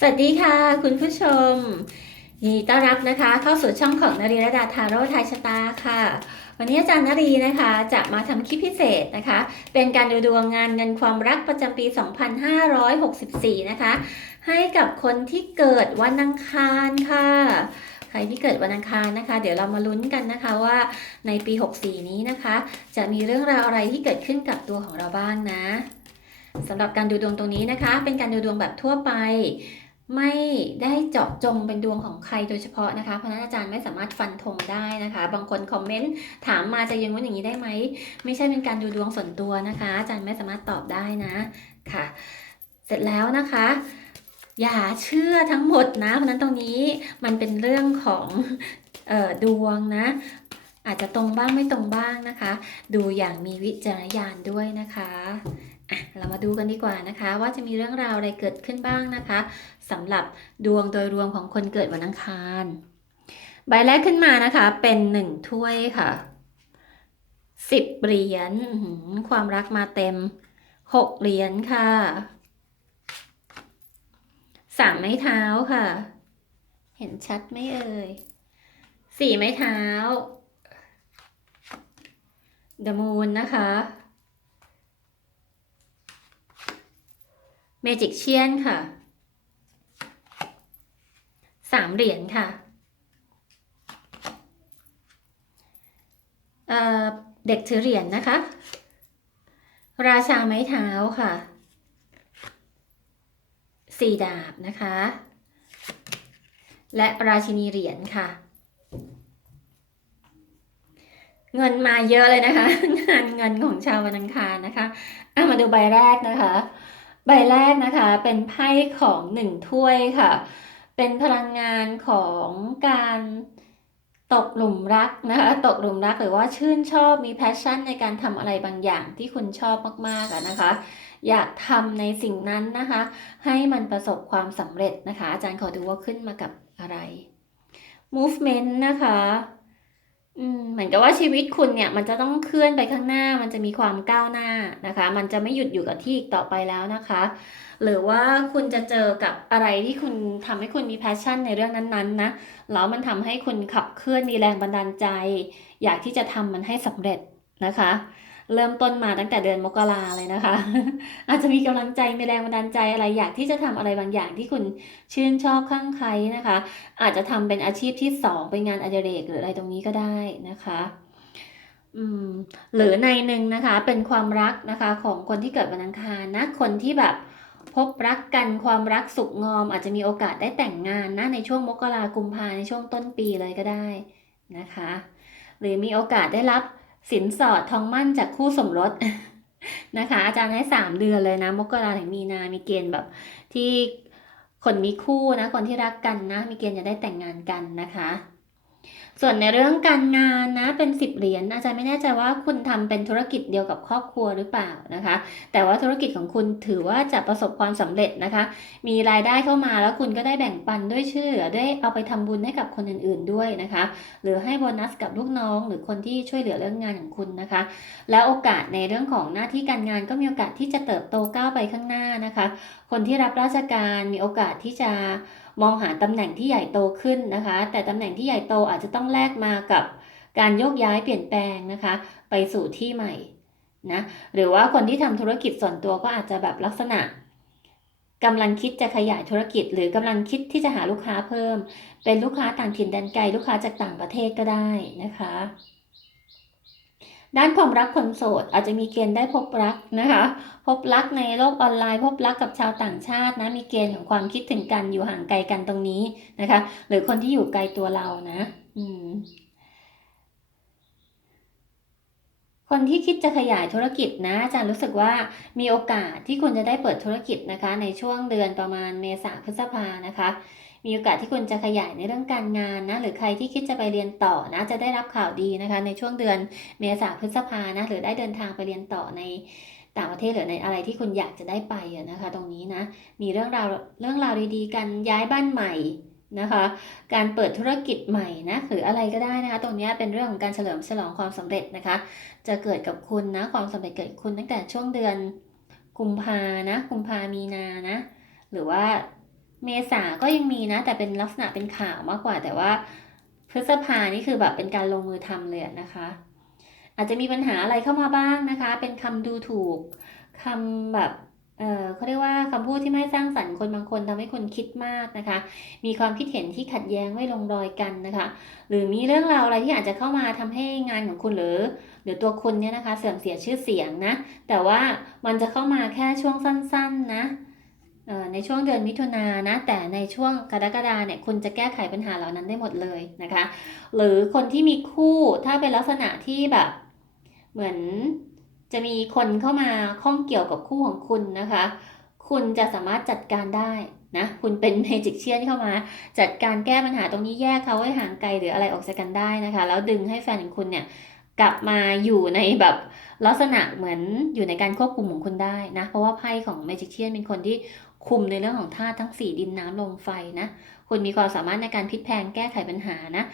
สวัสดีค่ะ คุณผู้ชมยินดีต้อนรับนะคะ เข้าสู่ช่องของนารีระดาทาโร่ทายชะตาค่ะ วันนี้อาจารย์นารีนะคะจะมาทำคลิปพิเศษนะคะ เป็นการดูดวงงานเงินความรักประจำปี 2564 นะคะ ให้กับคนที่เกิดวันอังคารค่ะใครที่เกิดวันอังคารนะคะ เดี๋ยวเรามาลุ้นกันนะคะว่าในปี 64 นี้นะคะ จะมีเรื่องราวอะไรที่เกิดขึ้นกับตัวของเราบ้างนะสำหรับการดูดวงตรงนี้นะคะ เป็นการดูดวงแบบทั่วไป ไม่ได้เจาะจงเป็นดวงของใครโดยเฉพาะนะคะ เพราะนั้นอาจารย์ไม่สามารถฟันธงได้นะคะ บางคนคอมเมนต์ถามมาจะยังงู้นอย่างนี้ได้ไหม ไม่ใช่เป็นการดูดวงส่วนตัวนะคะ อาจารย์ไม่สามารถตอบได้นะค่ะ เสร็จแล้วนะคะ อย่าเชื่อทั้งหมดนะ เพราะนั้นตรงนี้มันเป็นเรื่องของออดวงนะ อาจจะตรงบ้างไม่ตรงบ้างนะคะ ดูอย่างมีวิจารณญาณด้วยนะคะ อะเรามาดูกันดีกว่านะคะ ว่าจะมีเรื่องราวอะไรเกิดขึ้นบ้างนะคะสำหรับดวงโดยรวมของคนเกิดวันอังคาร ใบแรกขึ้นมานะคะเป็นหนึ่งถ้วยค่ะสิบเหรียญความรักมาเต็มหกเหรียญค่ะสามไม้เท้าค่ะ เห็นชัดไหมเอ่ยสี่ไม้เท้า The Moon นะคะ Magic เชียนค่ะสามเหรียญค่ะเเด็กถือเหรียญนะคะ ราชาไม้เท้าค่ะสี่ดาบนะคะ และราชินีเหรียญค่ะ เงินมาเยอะเลยนะคะ งานเงินของชาววันอังคารนะคะอะมาดูใบแรกนะคะ ใบแรกนะคะเป็นไพ่ของหนึ่งถ้วยค่ะ เป็นพลังงานของการตกหลุมรักนะคะตกหลุมรักหรือว่าชื่นชอบมีแพชชั่นในการทำอะไรบางอย่างที่คุณชอบมากๆนะคะ อยากทำในสิ่งนั้นนะคะ ให้มันประสบความสำเร็จนะคะ อาจารย์ขอดูว่าขึ้นมากับอะไร movement นะคะ อืม เหมือนกับว่าชีวิตคุณเนี่ย มันจะต้องเคลื่อนไปข้างหน้า มันจะมีความก้าวหน้านะคะ มันจะไม่หยุดอยู่กับที่อีกต่อไปแล้วนะคะ หรือว่าคุณจะเจอกับอะไรที่คุณทำให้คุณมีแพชชั่นในเรื่องนั้นๆนะ แล้วมันทำให้คุณขับเคลื่อนมีแรงบันดาลใจ อยากที่จะทำมันให้สำเร็จนะคะ เริ่มต้นมาตั้งแต่เดือนมกราเลยนะคะ อาจจะมีกำลังใจมีแรงบันดาลใจอะไรอยากที่จะทำอะไรบางอย่างที่คุณชื่นชอบข้างใครนะคะ อาจจะทำเป็นอาชีพที่สองเป็นงานอดิเรกหรืออะไรตรงนี้ก็ได้นะคะอืมหรือในหนึ่งนะคะเป็นความรักนะคะของคนที่เกิดวันอังคารนะคนที่แบบพบรักกันความรักสุขงอม อาจจะมีโอกาสได้แต่งงานนะในช่วงมกรากุมภาในช่วงต้นปีเลยก็ได้นะคะ หรือมีโอกาสได้รับ สินสอดทองมั่นจากคู่สมรสนะคะ อาจารย์ให้สามเดือนเลยนะ มกราถึงมีนา มีเกณฑ์แบบที่คนมีคู่นะ คนที่รักกันนะ มีเกณฑ์จะได้แต่งงานกันนะคะ ส่วนในเรื่องการงานนะเป็นสิบเหรียญอาจารย์ไม่แน่ใจว่าคุณทำเป็นธุรกิจเดียวกับครอบครัวหรือเปล่านะคะ แต่ว่าธุรกิจของคุณถือว่าจะประสบความสำเร็จนะคะ มีรายได้เข้ามาแล้วคุณก็ได้แบ่งปันด้วยชื่อได้เอาไปทำบุญให้กับคนอื่นๆด้วยนะคะ หรือให้โบนัสกับลูกน้อง หรือคนที่ช่วยเหลือเรื่องงานของคุณนะคะ แล้วโอกาสในเรื่องของหน้าที่การงานก็มีโอกาสที่จะเติบโตก้าวไปข้างหน้านะคะ คนที่รับราชการมีโอกาสที่จะ มองหาตำแหน่งที่ใหญ่โตขึ้นนะคะ แต่ตำแหน่งที่ใหญ่โตอาจจะต้องแลกมากับการโยกย้ายเปลี่ยนแปลงนะคะ ไปสู่ที่ใหม่นะหรือว่าคนที่ทำธุรกิจส่วนตัวก็อาจจะแบบลักษณะกำลังคิดจะขยายธุรกิจ หรือกำลังคิดที่จะหาลูกค้าเพิ่ม เป็นลูกค้าต่างถิ่นแดนไกล ลูกค้าจากต่างประเทศก็ได้นะคะ ด้านความรักคนโสดอาจจะมีเกณฑ์ได้พบรักนะคะ พบรักในโลกออนไลน์ พบรักกับชาวต่างชาตินะ มีเกณฑ์ของความคิดถึงกันอยู่ห่างไกลกันตรงนี้นะคะ หรือคนที่อยู่ไกลตัวเรานะ อืมคนที่คิดจะขยายธุรกิจนะอาจารย์รู้สึกว่ามีโอกาสที่คุณจะได้เปิดธุรกิจนะคะ ในช่วงเดือนประมาณเมษาพฤษภานะคะ มีโอกาสที่คุณจะขยายในเรื่องการงานนะหรือใครที่คิดจะไปเรียนต่อนะจะได้รับข่าวดีนะคะในช่วงเดือนเมษาพฤษภานะหรือได้เดินทางไปเรียนต่อในต่างประเทศหรือในอะไรที่คุณอยากจะได้ไปนะคะ ตรงนี้นะมีเรื่องราวเรื่องราวดีๆกันย้ายบ้านใหม่นะคะ การเปิดธุรกิจใหม่นะหรืออะไรก็ได้นะคะ ตรงนี้เป็นเรื่องของการเฉลิมฉลองความสำเร็จนะคะ จะเกิดกับคุณนะความสำเร็จเกิดกับคุณตั้งแต่ช่วงเดือนกุมภานะกุมภามีนานะ หรือว่า เมษาก็ยังมีนะ แต่เป็นลักษณะเป็นข่าวมากกว่า แต่ว่าพฤษภานี่คือแบบเป็นการลงมือทำเลยนะคะ อาจจะมีปัญหาอะไรเข้ามาบ้างนะคะ เป็นคำดูถูกคำแบบเออเขาเรียกว่าคำพูดที่ไม่สร้างสรรค์คนบางคนทำให้คนคิดมากนะคะ มีความคิดเห็นที่ขัดแย้งไม่ลงรอยกันนะคะ หรือมีเรื่องราวอะไรที่อาจจะเข้ามาทำให้งานของคุณหรือ หรือตัวคุณเนี่ยนะคะ เสื่อมเสียชื่อเสียงนะ แต่ว่ามันจะเข้ามาแค่ช่วงสั้น ๆนะ ในช่วงเดือนมิถุนายนนะ แต่ในช่วงกรกฎาเนี่ยคุณจะแก้ไขปัญหาเหล่านั้นได้หมดเลยนะคะ หรือคนที่มีคู่ถ้าเป็นลักษณะที่แบบ เหมือนจะมีคนเข้ามาข้องเกี่ยวกับคู่ของคุณนะคะ คุณจะสามารถจัดการได้นะ คุณเป็นเมจิกเชียนเข้ามา จัดการแก้ปัญหาตรงนี้แยกเขาให้ห่างไกลหรืออะไรออกจากกันได้นะคะ แล้วดึงให้แฟนของคุณเนี่ยกลับมาอยู่ในแบบลักษณะเหมือนอยู่ในการควบคุมของคุณได้นะ เพราะว่าไพ่ของเมจิกเชียนเป็นคนที่ คุมในเรื่องของธาตุทั้ง 4 ดินน้ำลมไฟนะคุณมีความสามารถในการพลิกแพงแก้ไขปัญหานะ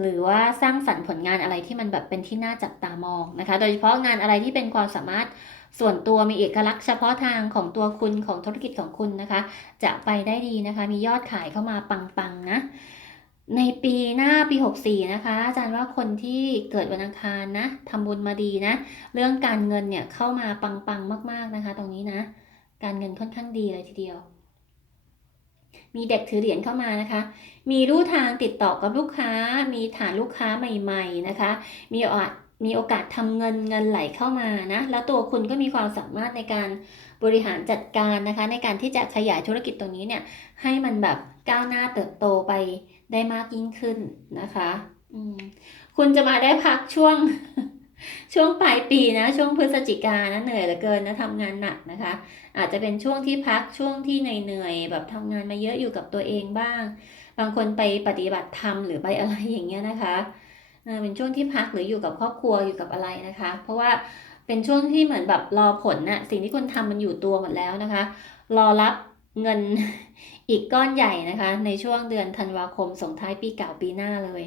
หรือว่าสร้างสรรค์ผลงานอะไรที่มันแบบเป็นที่น่าจับตามองนะคะ โดยเฉพาะงานอะไรที่เป็นความสามารถส่วนตัวมีเอกลักษณ์เฉพาะทางของตัวคุณของธุรกิจของคุณนะคะ จะไปได้ดีนะคะ มียอดขายเข้ามาปังๆนะในปีหน้าปี 64 นะคะ อาจารย์ว่าคนที่เกิดวันอังคารนะทำบุญมาดีนะ เรื่องการเงินเนี่ยเข้ามาปังๆมาก ๆนะคะ ตรงนี้นะ การเงินค่อนข้างดีเลยทีเดียว มีเด็กถือเหรียญเข้ามานะคะ มีรูทางติดต่อกับลูกค้า มีฐานลูกค้าใหม่ ๆนะคะ มีโอกาสมีโอกาสทำเงินเงินไหลเข้ามานะ แล้วตัวคุณก็มีความสามารถในการบริหารจัดการนะคะ ในการที่จะขยายธุรกิจตรงนี้เนี่ย ให้มันแบบก้าวหน้าเติบโตไปได้มากยิ่งขึ้นนะคะ คุณจะมาได้พักช่วง ช่วงปลายปีนะช่วงพฤศจิกานะเหนื่อยเหลือเกินนะทำงานหนักนะคะ อาจจะเป็นช่วงที่พักช่วงที่เหนื่อยๆแบบทำงานมาเยอะอยู่กับตัวเองบ้าง บางคนไปปฏิบัติธรรมหรือไปอะไรอย่างเงี้ยนะคะเป็นช่วงที่พักหรืออยู่กับครอบครัวอยู่กับอะไรนะคะ เพราะว่าเป็นช่วงที่เหมือนแบบรอผลน่ะสิ่งที่คุณทำมันอยู่ตัวหมดแล้วนะคะ รอรับเงินอีกก้อนใหญ่นะคะ ในช่วงเดือนธันวาคมส่งท้ายปีเก่าปีหน้าเลย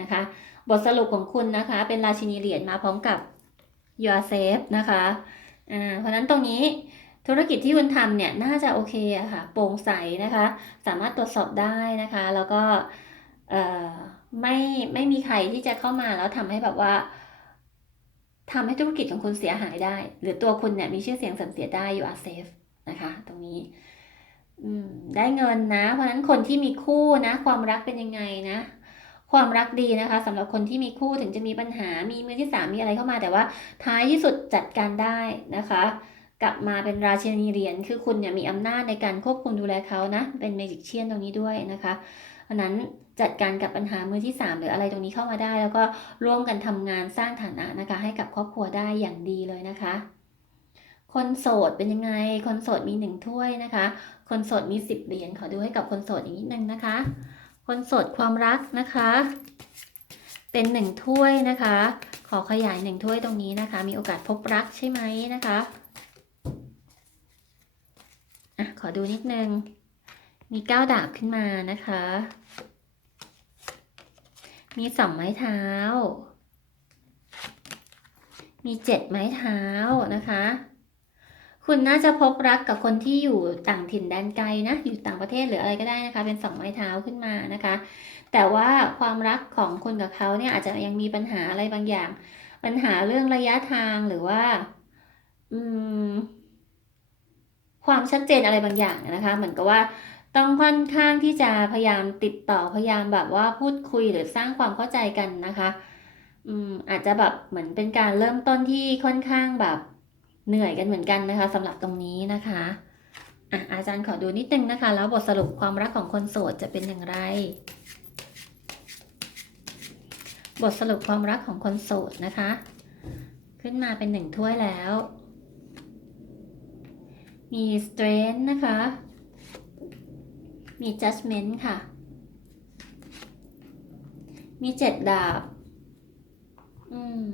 นะคะ บทสรุปของคุณนะคะ เป็นราชินีเหรียญมาพร้อมกับ your safe นะคะอ่าเพราะนั้นตรงนี้ธุรกิจที่คุณทำเนี่ยน่าจะโอเคอะค่ะโปร่งใสนะคะ สามารถตรวจสอบได้นะคะ แล้วก็เอ่อไม่ไม่มีใครที่จะเข้ามาแล้วทำให้แบบว่าทำให้ธุรกิจของคุณเสียหายได้ หรือตัวคุณเนี่ยมีชื่อเสียงเสื่อมเสียได้ you are safe นะคะ ตรงนี้ได้เงินนะ เพราะนั้นคนที่มีคู่นะ ความรักเป็นยังไงนะ ความรักดีนะคะสำหรับคนที่มีคู่ถึงจะมีปัญหา มีมือที่สามมีอะไรเข้ามา แต่ว่าท้ายที่สุดจัดการได้นะคะ กลับมาเป็นราชินีเหรียญคือคุณเนี่ยมีอำนาจในการควบคุมดูแลเขานะ เป็นเมจิกเชียนตรงนี้ด้วยนะคะเพราะนั้นจัดการกับปัญหามือที่สามหรืออะไรตรงนี้เข้ามาได้ แล้วก็ร่วมกันทำงานสร้างฐานะนะคะ ให้กับครอบครัวได้อย่างดีเลยนะคะคนโสดเป็นยังไง คนโสดมีหนึ่งถ้วยนะคะ คนโสดมีสิบเหรียญ ขอดูให้กับคนโสดอีกนิดนึงนะคะ คนโสดความรักนะคะ เป็นหนึ่งถ้วยนะคะ ขอขยายหนึ่งถ้วยตรงนี้นะคะ มีโอกาสพบรักใช่ไหมนะคะอะขอดูนิดนึง มีเก้าดาบขึ้นมานะคะ มีสองไม้เท้า มีเจ็ดไม้เท้านะคะ คุณน่าจะพบรักกับคนที่อยู่ต่างถิ่นแดนไกลนะ อยู่ต่างประเทศหรืออะไรก็ได้นะคะ เป็นสองไม้เท้าขึ้นมานะคะ แต่ว่าความรักของคุณกับเขาเนี่ยอาจจะยังมีปัญหาอะไรบางอย่าง ปัญหาเรื่องระยะทางหรือว่า อืม ความชัดเจนอะไรบางอย่างนะคะ เหมือนกับว่าต้องค่อนข้างที่จะพยายามติดต่อพยายามแบบว่าพูดคุยหรือสร้างความเข้าใจกันนะคะ อืมอาจจะแบบเหมือนเป็นการเริ่มต้นที่ค่อนข้างแบบ เหนื่อยกันเหมือนกันนะคะสำหรับตรงนี้นะคะอะอาจารย์ขอดูนิดนึงนะคะ แล้วบทสรุปความรักของคนโสดจะเป็นอย่างไร บทสรุปความรักของคนโสดนะคะ ขึ้นมาเป็นหนึ่งถ้วยแล้ว มี strength นะคะ มี judgment ค่ะ มีเจ็ดดาบ อืม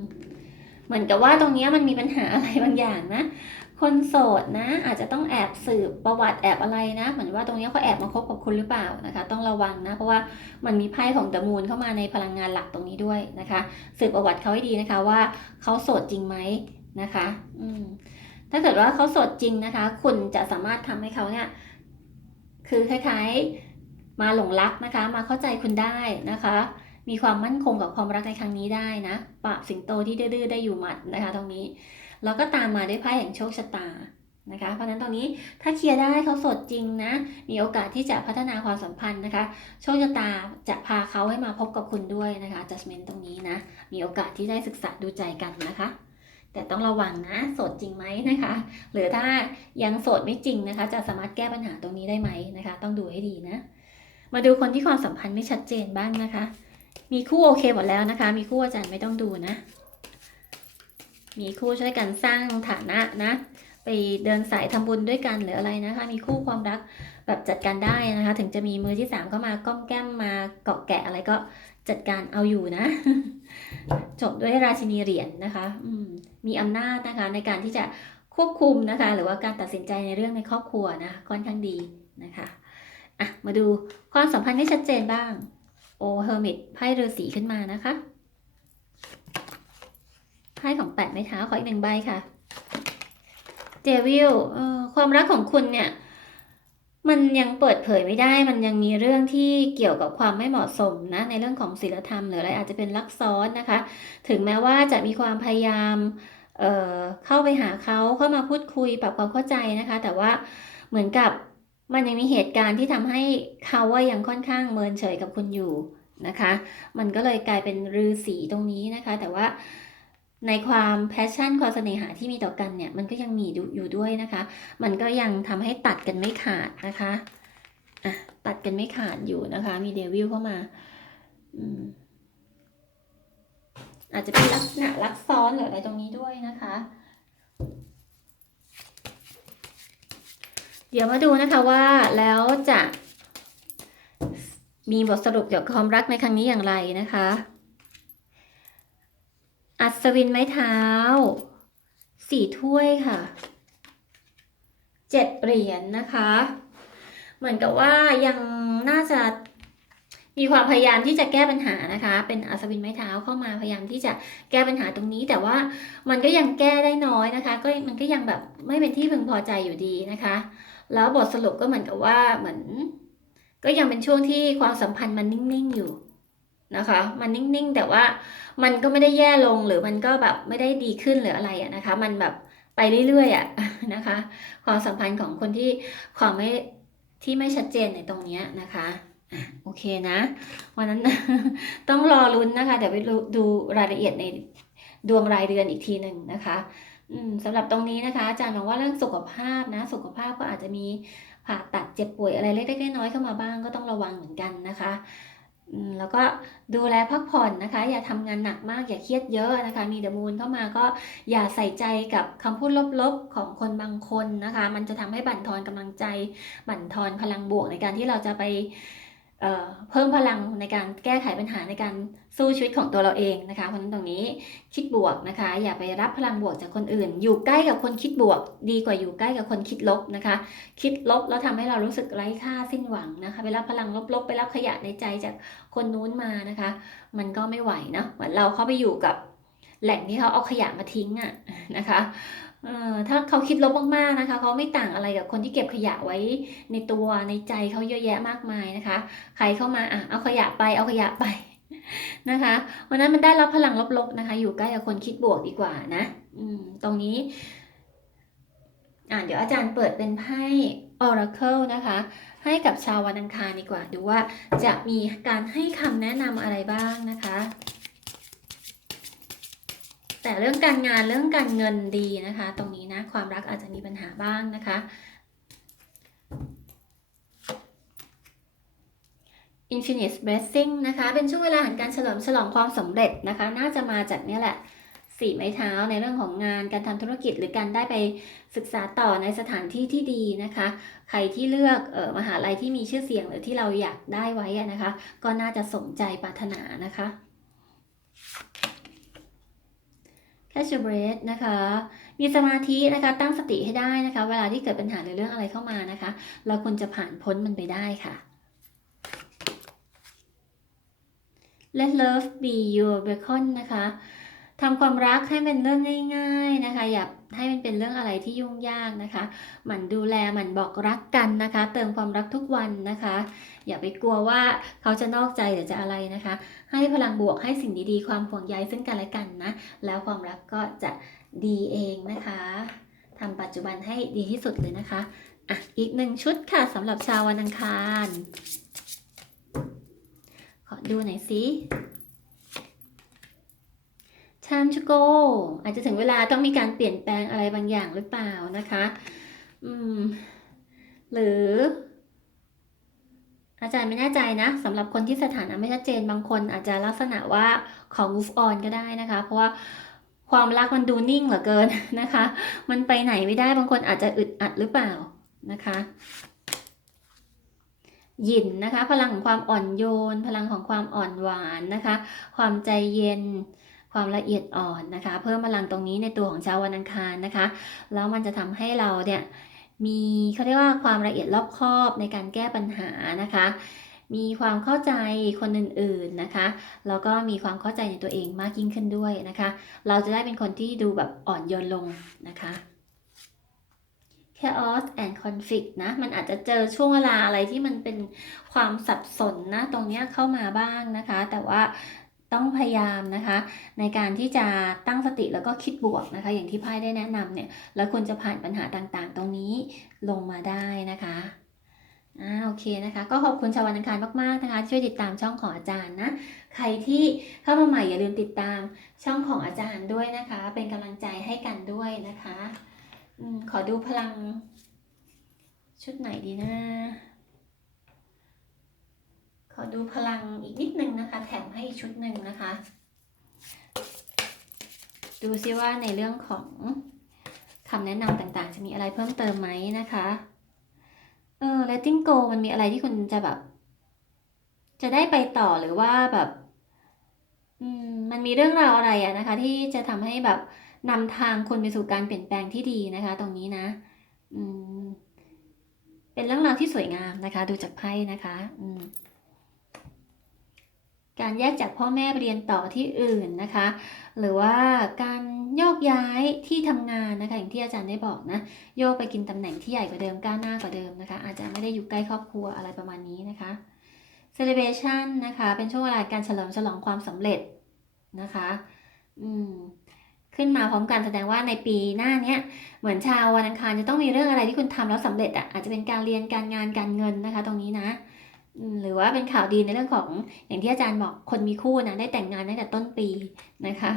มือนกับว่าตรงนี้มันมีปัญหาอะไรบางอย่างนะ คนโสดนะ อาจจะต้องแอบสืบประวัติแอบอะไรนะ เหมือนว่าตรงนี้เขาแอบมาคบกับคุณหรือเปล่านะคะ ต้องระวังนะ เพราะว่ามันมีไพ่ของเดมูนเข้ามาในพลังงานหลักตรงนี้ด้วยนะคะ สืบประวัติเขาให้ดีนะคะว่าเขาโสดจริงไหมนะคะ อืมถ้าเกิดว่าเขาโสดจริงนะคะ คุณจะสามารถทำให้เขาเนี่ยคือคล้ายๆมาหลงรักนะคะ มาเข้าใจคุณได้นะคะ มีความมั่นคงกับความรักในครั้งนี้ได้นะ ปะสิงโตที่ดื้อๆได้อยู่หมัดนะคะ ตรงนี้ แล้วก็ตามมาด้วยไพ่แห่งโชคชะตานะคะ เพราะนั้นตรงนี้ถ้าเคลียร์ได้เขาสดจริงนะ มีโอกาสที่จะพัฒนาความสัมพันธ์นะคะ โชคชะตาจะพาเขาให้มาพบกับคุณด้วยนะคะ adjustment ตรงนี้นะ มีโอกาสที่ได้ศึกษาดูใจกันนะคะแต่ต้องระวังนะ โสดจริงไหมนะคะ หรือถ้ายังโสดไม่จริงนะคะ จะสามารถแก้ปัญหาตรงนี้ได้ไหมนะคะ ต้องดูให้ดีนะ มาดูคนที่ความสัมพันธ์ไม่ชัดเจนบ้างนะคะ มีคู่โอเคหมดแล้วนะคะ มีคู่อาจารย์ไม่ต้องดูนะ มีคู่ช่วยกันสร้างฐานะนะ ไปเดินสายทำบุญด้วยกันหรืออะไรนะคะ มีคู่ความรักแบบจัดการได้นะคะ ถึงจะมีมือที่สามเข้ามาก้อมแก้มมาเกาะแกะอะไรก็จัดการเอาอยู่นะ จบด้วยราชินีเหรียญนะคะอืมมีอำนาจนะคะในการที่จะควบคุมนะคะ หรือว่าการตัดสินใจในเรื่องในครอบครัวนะค่อนข้างดีนะคะอะมาดูความสัมพันธ์ให้ชัดเจนบ้าง โอเฮอร์มิตไพ่ฤาษีขึ้นมานะคะไพ่ของแปดไม้เท้าขออีกหนึ่งใบค่ะเดวิลความรักของคุณเนี่ย มันยังเปิดเผยไม่ได้ มันยังมีเรื่องที่เกี่ยวกับความไม่เหมาะสมนะ ในเรื่องของศีลธรรมหรืออะไรอาจจะเป็นลักซ้อนนะคะ ถึงแม้ว่าจะมีความพยายามเเข้าไปหาเขาเข้ามาพูดคุยปรับความเข้าใจนะคะ แต่ว่าเหมือนกับ มันยังมีเหตุการณ์ที่ทำให้เขาว่ายังค่อนข้างเมินเฉยกับคุณอยู่นะคะ มันก็เลยกลายเป็นฤาษีตรงนี้นะคะ แต่ว่าในความแพชชั่นความเสน่หาที่มีต่อกันเนี่ย มันก็ยังมีอยู่ด้วยนะคะ มันก็ยังทำให้ตัดกันไม่ขาดนะคะอะตัดกันไม่ขาดอยู่นะคะ มีเดวิลเข้ามาอืมอาจจะเป็นลักษณะลักซ้อนหรืออะไรตรงนี้ด้วยนะคะ เดี๋ยวมาดูนะคะว่าแล้วจะมีบทสรุปเกี่ยวกับความรักในครั้งนี้อย่างไรนะคะ อัศวินไม้เท้า สี่ถ้วยค่ะ เจ็ดเหรียญนนะคะ เหมือนกับว่ายังน่าจะมีความพยายามที่จะแก้ปัญหานะคะ เป็นอัศวินไม้เท้าเข้ามาพยายามที่จะแก้ปัญหาตรงนี้ แต่ว่ามันก็ยังแก้ได้น้อยนะคะ ก็มันก็ยังแบบไม่เป็นที่พึงพอใจอยู่ดีนะคะ แล้วบทสรุปก็เหมือนกับว่าเหมือน ก็ยังเป็นช่วงที่ความสัมพันธ์มันนิ่งๆอยู่นะคะ มันนิ่งๆ แต่ว่ามันก็ไม่ได้แย่ลงหรือมันก็แบบไม่ได้ดีขึ้นหรืออะไรอะนะคะ มันแบบไปเรื่อยๆอะนะคะ ความสัมพันธ์ของคนที่ความไม่ที่ไม่ชัดเจนในตรงนี้นะคะโอเคนะวันนั้นต้องรอลุ้นนะคะเดี๋ยวไปดูรายละเอียดในดวงรายเดือนอีกทีหนึ่งนะคะ สำหรับตรงนี้นะคะ อาจารย์มองว่าเรื่องสุขภาพนะ สุขภาพก็อาจจะมีผ่าตัดเจ็บป่วยอะไรเล็กๆน้อยๆเข้ามาบ้างก็ต้องระวังเหมือนกันนะคะแล้วก็ดูแลพักผ่อนนะคะ อย่าทำงานหนักมากอย่าเครียดเยอะนะคะ มีเดมูลเข้ามาก็อย่าใส่ใจกับคำพูดลบๆของคนบางคนนะคะ มันจะทำให้บั่นทอนกำลังใจ บั่นทอนพลังบวกในการที่เราจะไป เพิ่มพลังในการแก้ไขปัญหาในการสู้ชีวิตของตัวเราเองนะคะ เพราะฉะนั้นตรงนี้คิดบวกนะคะ อย่าไปรับพลังบวกจากคนอื่น อยู่ใกล้กับคนคิดบวก ดีกว่าอยู่ใกล้กับคนคิดลบนะคะ คิดลบแล้วทำให้เรารู้สึกไร้ค่าสิ้นหวังนะคะไปรับพลังลบๆไปรับขยะในใจจากคนนู้นมานะคะ มันก็ไม่ไหวนะเหมือนเราเข้าไปอยู่กับแหล่งที่เขาเอาขยะมาทิ้งอะนะคะ เออถ้าเขาคิดลบมากๆนะคะ เขาไม่ต่างอะไรกับคนที่เก็บขยะไว้ในตัวในใจเขาเยอะแยะมากมายนะคะ ใครเข้ามาอะเอาขยะไปเอาขยะไปนะคะวันนั้นมันได้รับพลังลบๆนะคะ อยู่ใกล้กับคนคิดบวกดีกว่านะอืมตรงนี้อะเดี๋ยวอาจารย์เปิดเป็นไพ่ Oracle นะคะ ให้กับชาววันอังคารดีกว่า ดูว่าจะมีการให้คำแนะนำอะไรบ้างนะคะ แต่เรื่องการงานเรื่องการเงินดีนะคะ ตรงนี้นะความรักอาจจะมีปัญหาบ้างนะคะ Infinite Blessing นะคะ เป็นช่วงเวลาแห่งการเฉลิมฉลองความสำเร็จนะคะ น่าจะมาจากนี่แหละสี่ไม้เท้าในเรื่องของงานการทำธุรกิจหรือการได้ไปศึกษาต่อในสถานที่ที่ดีนะคะ ใครที่เลือกออมหาลัยที่มีชื่อเสียงหรือที่เราอยากได้ไว้นะคะ ก็น่าจะสมใจปรารถนานะคะ แคชเบรดนะคะ มีสมาธินะคะ ตั้งสติให้ได้นะคะ เวลาที่เกิดปัญหาในเรื่องอะไรเข้ามานะคะ เราควรจะผ่านพ้นมันไปได้ค่ะ Let love be your beacon นะคะทำความรักให้เป็นเรื่องง่าย ๆนะคะ อย่าให้มันเป็นเรื่องอะไรที่ยุ่งยากนะคะ หมั่นดูแลหมั่นบอกรักกันนะคะ เติมความรักทุกวันนะคะ อย่าไปกลัวว่าเขาจะนอกใจหรือจะอะไรนะคะ ให้พลังบวกให้สิ่งดีๆ ความห่วงใยซึ่งกันและกันนะ แล้วความรักก็จะดีเองนะคะทำปัจจุบันให้ดีที่สุดเลยนะคะอะอีกหนึ่งชุดค่ะสำหรับชาววันอังคาร ขอดูหน่อยสิ time to go อาจจะถึงเวลาต้องมีการเปลี่ยนแปลงอะไรบางอย่างหรือเปล่านะคะ อืม หรือ อาจารย์ไม่แน่ใจนะสำหรับคนที่สถานะไม่ชัดเจนบางคนอาจจะลักษณะว่าของ move on ก็ได้นะคะ เพราะว่าความรักมันดูนิ่งเหลือเกินนะคะ มันไปไหนไม่ได้บางคนอาจจะอึดอัดหรือเปล่านะคะหยินนะคะ พลังของความอ่อนโยน พลังของความอ่อนหวานนะคะ ความใจเย็น ความละเอียดอ่อนนะคะ เพิ่มพลังตรงนี้ในตัวของชาววันอังคารนะคะ แล้วมันจะทำให้เราเนี่ย มีเขาเรียกว่าความละเอียดรอบคอบในการแก้ปัญหานะคะ มีความเข้าใจคนอื่นๆนะคะแล้วก็มีความเข้าใจในตัวเองมากยิ่งขึ้นด้วยนะคะ เราจะได้เป็นคนที่ดูแบบอ่อนโยนลงนะคะ chaos and conflict นะ มันอาจจะเจอช่วงเวลาอะไรที่มันเป็นความสับสนนะ ตรงนี้เข้ามาบ้างนะคะ แต่ว่า ต้องพยายามนะคะ ในการที่จะตั้งสติแล้วก็คิดบวกนะคะ อย่างที่ไพ่ได้แนะนำเนี่ยแล้วคุณจะผ่านปัญหาต่างๆ ตรงนี้ลงมาได้นะคะอ่าโอเคนะคะ ก็ขอบคุณชาววันอังคารมากๆนะคะ ช่วยติดตามช่องของอาจารย์นะ ใครที่เข้ามาใหม่อย่าลืมติดตามช่องของอาจารย์ด้วยนะคะ เป็นกำลังใจให้กันด้วยนะคะอมขอดูพลังชุดไหนดีนะ ขอดูพลังอีกนิดนึงนะคะ แถมให้อีกชุดหนึ่งนะคะ ดูซิว่าในเรื่องของคำแนะนำต่างๆ จะมีอะไรเพิ่มเติมไหมนะคะเออ letting go มันมีอะไรที่คุณจะแบบ จะได้ไปต่อหรือว่าแบบมันมีเรื่องราวอะไรอะนะคะ ที่จะทำให้แบบนำทางคุณไปสู่การเปลี่ยนแปลงที่ดีนะคะ ตรงนี้นะอืมเป็นเรื่องราวที่สวยงามนะคะ ดูจากไพ่นะคะ อืม การแยกจากพ่อแม่เรียนต่อที่อื่นนะคะ หรือว่าการโยกย้ายที่ทำงานนะคะอย่างที่อาจารย์ได้บอกนะโยกไปกินตำแหน่งที่ใหญ่กว่าเดิมก้าวหน้ากว่าเดิมนะคะ อาจจะไม่ได้อยู่ใกล้ครอบครัวอะไรประมาณนี้นะคะ celebration นะคะเป็นช่วงเวลาการเฉลิมฉลองความสำเร็จนะคะอืมขึ้นมาพร้อมกันแสดงว่าในปีหน้าเนี้ยเหมือนชาววันอังคารจะต้องมีเรื่องอะไรที่คุณทำแล้วสำเร็จอะอาจจะเป็นการเรียนการงานการเงินนะคะ ตรงนี้นะ หรือว่าเป็นข่าวดีในเรื่องของอย่างที่อาจารย์บอกคนมีคู่นะได้แต่งงานตั้งแต่ต้นปีนะคะ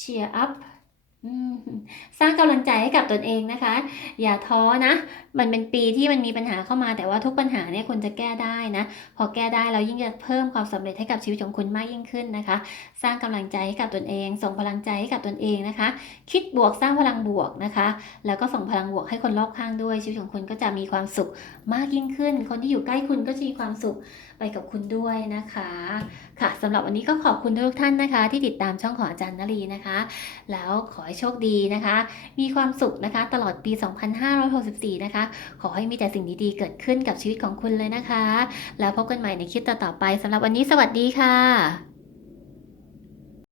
cheer up อืม สร้างกำลังใจให้กับตนเองนะคะ อย่าท้อนะ มันเป็นปีที่มันมีปัญหาเข้ามาแต่ว่าทุกปัญหาเนี่ยคุณจะแก้ได้นะ พอแก้ได้เรายิ่งจะเพิ่มความสำเร็จให้กับชีวิตของคุณมากยิ่งขึ้นนะคะ สร้างกำลังใจให้กับตนเอง ส่งพลังใจให้กับตนเองนะคะ คิดบวกสร้างพลังบวกนะคะ แล้วก็ส่งพลังบวกให้คนรอบข้างด้วยชีวิตของคุณก็จะมีความสุขมากยิ่งขึ้น คนที่อยู่ใกล้คุณก็จะมีความสุข ไปกับคุณด้วยนะคะ ค่ะสำหรับวันนี้ก็ขอบคุณทุกท่านนะคะ ที่ติดตามช่องของอาจารย์นลีนะคะ แล้วขอให้โชคดีนะคะ มีความสุขนะคะ ตลอดปี 2564 นะคะ ขอให้มีแต่สิ่งดีๆ เกิดขึ้นกับชีวิตของคุณเลยนะคะ แล้วพบกันใหม่ในคลิปต่อๆไปสำหรับวันนี้สวัสดีค่ะ